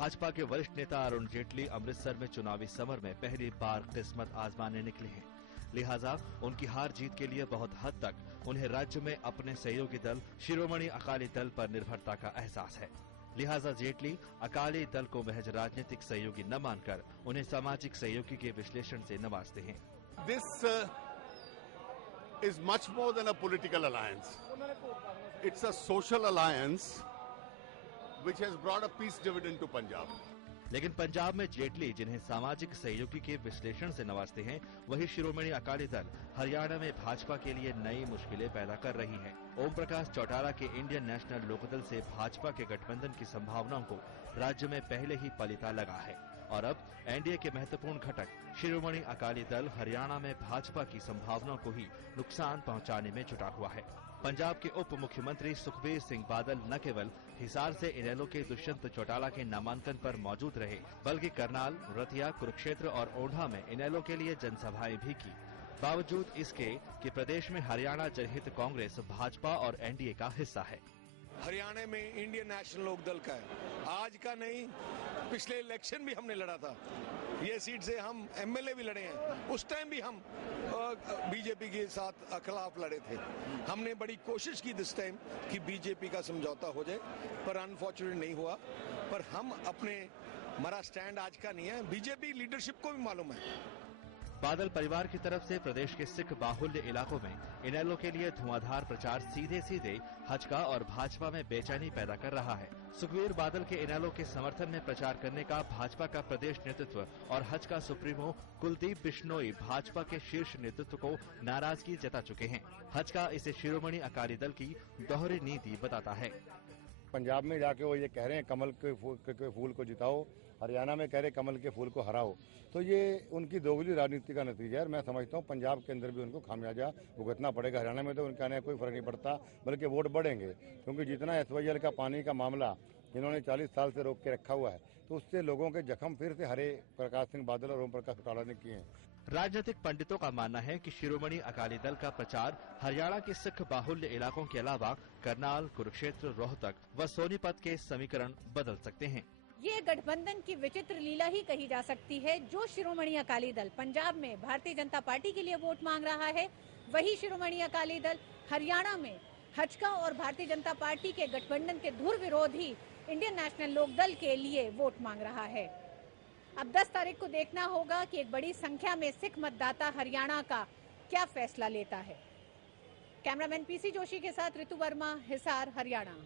भाजपा के वरिष्ठ नेता अरुण जेटली अमृतसर में चुनावी समर में पहली बार किस्मत आजमाने निकले हैं। लिहाजा उनकी हार जीत के लिए बहुत हद तक उन्हें राज्य में अपने सहयोगी दल शिरोमणि अकाली दल पर निर्भरता का एहसास है। लिहाजा जेटली अकाली दल को महज राजनीतिक सहयोगी न मानकर उन्हें सामाजिक सहयोगी के विश्लेषण से नवाजते हैं। This is much more than a political alliance. It's a social alliance which has brought a peace dividend to Punjab. लेकिन पंजाब में जेटली जिन्हें सामाजिक सहयोगी के विश्लेषण से नवाजते हैं, वही शिरोमणि अकाली दल हरियाणा में भाजपा के लिए नई मुश्किलें पैदा कर रही है। ओम प्रकाश चौटाला के इंडियन नेशनल लोकदल से भाजपा के गठबंधन की संभावनाओं को राज्य में पहले ही पलीता लगा है और अब एनडीए के महत्वपूर्ण घटक शिरोमणि अकाली दल हरियाणा में भाजपा की संभावनाओं को ही नुकसान पहुंचाने में जुटा हुआ है। पंजाब के उप मुख्यमंत्री सुखबीर सिंह बादल न केवल हिसार से इनेलो के दुष्यंत चौटाला के नामांकन पर मौजूद रहे, बल्कि करनाल, रतिया, कुरुक्षेत्र और ओढ़ा में इनेलो के लिए जनसभाएं भी की। बावजूद इसके कि प्रदेश में हरियाणा जनहित कांग्रेस भाजपा और एनडीए का हिस्सा है। हरियाणा में इंडियन नेशनल लोकदल का है, आज का नहीं, पिछले इलेक्शन भी हमने लड़ा था। ये सीट से हम एमएलए भी लड़े हैं, उस टाइम भी हम बीजेपी के साथ खिलाफ लड़े थे। हमने बड़ी कोशिश की दिस टाइम कि बीजेपी का समझौता हो जाए, पर अनफॉर्चुनेट नहीं हुआ। पर हम हमारा स्टैंड आज का नहीं है, बीजेपी लीडरशिप को भी मालूम है। बादल परिवार की तरफ से प्रदेश के सिख बाहुल्य इलाकों में इनेलो के लिए धुआंधार प्रचार सीधे सीधे हजका और भाजपा में बेचैनी पैदा कर रहा है। सुखबीर बादल के इनेलो के समर्थन में प्रचार करने का भाजपा का प्रदेश नेतृत्व और हजका सुप्रीमो कुलदीप बिश्नोई भाजपा के शीर्ष नेतृत्व को नाराजगी जता चुके हैं। हजका इसे शिरोमणि अकाली दल की दोहरी नीति बताता है। पंजाब में जाके वो ये कह रहे हैं कमल के फूल को जिताओ, हरियाणा में कह रहे कमल के फूल को हराओ, तो ये उनकी दोगली राजनीति का नतीजा है। मैं समझता हूँ पंजाब के अंदर भी उनको खामियाजा भुगतना पड़ेगा। हरियाणा में तो उनके आने कोई फर्क नहीं पड़ता, बल्कि वोट बढ़ेंगे, क्योंकि जितना एसवाईएल का पानी का मामला इन्होंने 40 साल से रोक के रखा हुआ है, तो उससे लोगों के जख्म फिर से हरे प्रकाश सिंह बादल और ओम प्रकाश चौटाला ने किए हैं। राजनीतिक पंडितों का मानना है कि शिरोमणि अकाली दल का प्रचार हरियाणा के सिख बाहुल्य इलाकों के अलावा करनाल, कुरुक्षेत्र, रोहतक व सोनीपत के समीकरण बदल सकते हैं। ये गठबंधन की विचित्र लीला ही कही जा सकती है। जो शिरोमणि अकाली दल पंजाब में भारतीय जनता पार्टी के लिए वोट मांग रहा है, वही शिरोमणि अकाली दल हरियाणा में हजका और भारतीय जनता पार्टी के गठबंधन के धुर विरोधी इंडियन नेशनल लोकदल के लिए वोट मांग रहा है। अब 10 तारीख को देखना होगा कि एक बड़ी संख्या में सिख मतदाता हरियाणा का क्या फैसला लेता है। कैमरामैन पीसी जोशी के साथ ऋतु वर्मा, हिसार, हरियाणा।